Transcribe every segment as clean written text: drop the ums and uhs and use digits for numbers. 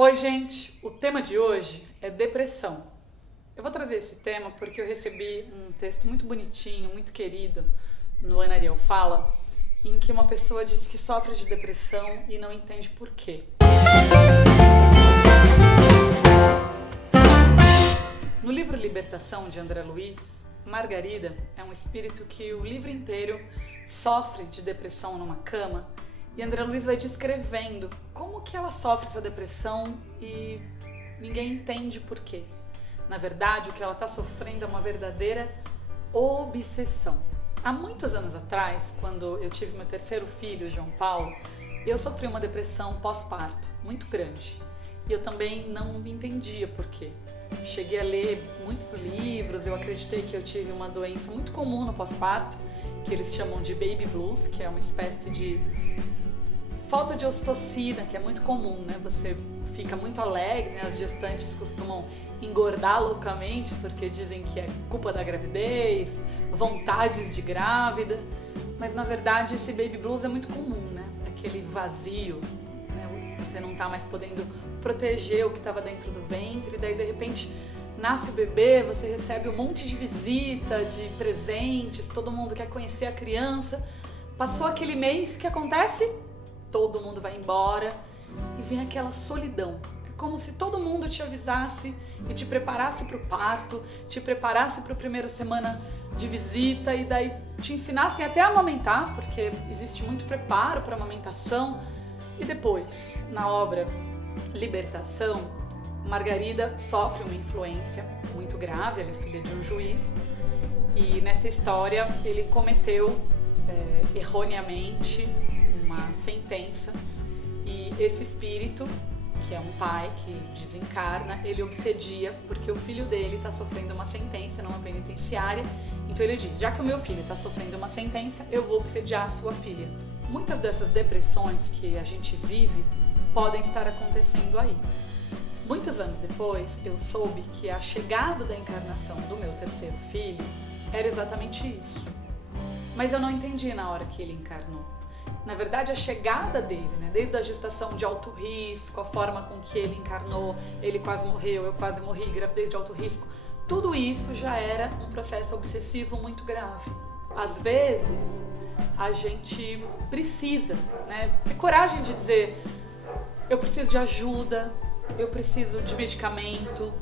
Oi, gente! O tema de hoje é depressão. Eu vou trazer esse tema porque eu recebi um texto muito bonitinho, muito querido, no Ana Ariel Fala, em que uma pessoa disse que sofre de depressão e não entende por quê. No livro Libertação, de André Luiz, Margarida é um espírito que o livro inteiro sofre de depressão numa cama, e André Luiz vai descrevendo como que ela sofre essa depressão e ninguém entende por quê. Na verdade, o que ela está sofrendo é uma verdadeira obsessão. Há muitos anos atrás, quando eu tive meu terceiro filho, João Paulo, eu sofri uma depressão pós-parto muito grande. E eu também não entendia por quê. Cheguei a ler muitos livros, eu acreditei que eu tive uma doença muito comum no pós-parto, que eles chamam de baby blues, que é uma espécie de falta de ocitocina, que é muito comum, né? Você fica muito alegre, né? As gestantes costumam engordar loucamente porque dizem que é culpa da gravidez, vontades de grávida, mas na verdade esse baby blues é muito comum, né? Aquele vazio, né? Você não tá mais podendo proteger o que estava dentro do ventre, e daí de repente nasce o bebê, você recebe um monte de visita, de presentes, todo mundo quer conhecer a criança. Passou aquele mês, o que acontece? Todo mundo vai embora e vem aquela solidão. É como se todo mundo te avisasse e te preparasse para o parto, te preparasse para a primeira semana de visita e daí te ensinassem até a amamentar, porque existe muito preparo para a amamentação. E depois, na obra Libertação, Margarida sofre uma influência muito grave, ela é filha de um juiz, e nessa história ele cometeu erroneamente uma sentença, e esse espírito, que é um pai que desencarna, ele obsedia porque o filho dele está sofrendo uma sentença numa penitenciária, então ele diz: já que o meu filho está sofrendo uma sentença, eu vou obsediar a sua filha. Muitas dessas depressões que a gente vive podem estar acontecendo aí. Muitos anos depois, eu soube que a chegada da encarnação do meu terceiro filho era exatamente isso. Mas eu não entendi na hora que ele encarnou. Na verdade, a chegada dele, né, desde a gestação de alto risco, a forma com que ele encarnou, ele quase morreu, eu quase morri, gravidez de alto risco, tudo isso já era um processo obsessivo muito grave. Às vezes, a gente precisa, né, ter coragem de dizer: eu preciso de ajuda, eu preciso de medicamento.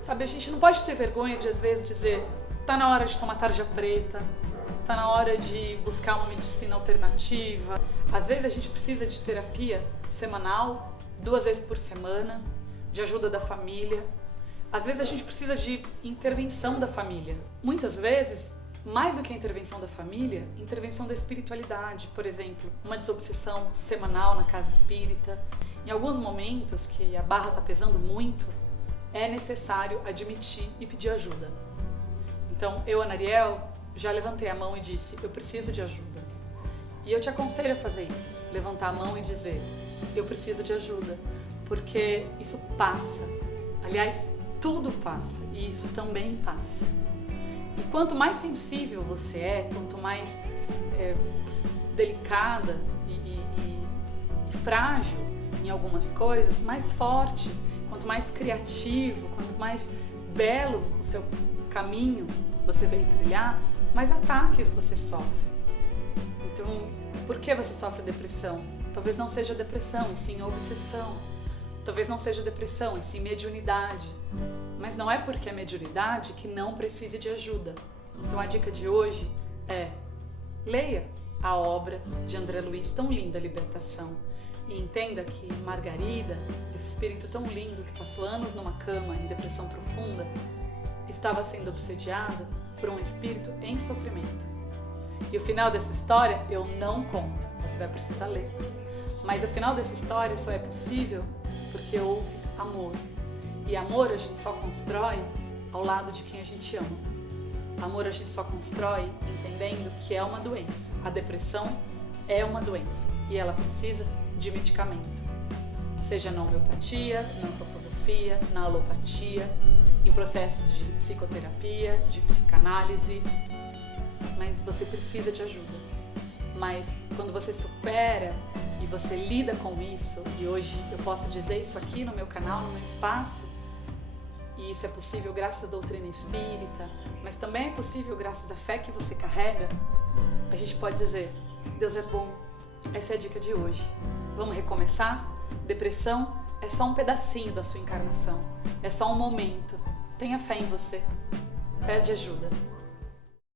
Sabe, a gente não pode ter vergonha de, às vezes, dizer: tá na hora de tomar tarja preta, tá na hora de buscar uma medicina alternativa. Às vezes a gente precisa de terapia semanal, 2 vezes por semana, de ajuda da família. Às vezes a gente precisa de intervenção da família. Muitas vezes, mais do que a intervenção da família, intervenção da espiritualidade. Por exemplo, uma desobsessão semanal na casa espírita. Em alguns momentos que a barra tá pesando muito, é necessário admitir e pedir ajuda. Então, eu, Ana Ariel, já levantei a mão e disse: eu preciso de ajuda. E eu te aconselho a fazer isso, levantar a mão e dizer: eu preciso de ajuda, porque isso passa. Aliás, tudo passa, e isso também passa. E quanto mais sensível você é, quanto mais delicada e frágil em algumas coisas, mais forte, quanto mais criativo, quanto mais belo o seu caminho você veio trilhar, mais ataques você sofre. Então, por que você sofre depressão? Talvez não seja depressão, e sim obsessão. Talvez não seja depressão, e sim mediunidade. Mas não é porque é mediunidade que não precise de ajuda. Então a dica de hoje é: leia a obra de André Luiz, tão linda, Libertação, e entenda que Margarida, esse espírito tão lindo que passou anos numa cama em depressão profunda, estava sendo obsediada por um espírito em sofrimento. E o final dessa história eu não conto, você vai precisar ler. Mas o final dessa história só é possível porque houve amor. E amor a gente só constrói ao lado de quem a gente ama. Amor a gente só constrói entendendo que é uma doença. A depressão é uma doença e ela precisa de medicamento. Seja na homeopatia, na antroposofia, na alopatia, em processos de psicoterapia, de psicanálise, mas você precisa de ajuda. Mas quando você supera e você lida com isso, e hoje eu posso dizer isso aqui no meu canal, no meu espaço, e isso é possível graças à doutrina espírita, mas também é possível graças à fé que você carrega, a gente pode dizer, Deus é bom. Essa é a dica de hoje. Vamos recomeçar? Depressão é só um pedacinho da sua encarnação, é só um momento. Tenha fé em você. Pede ajuda.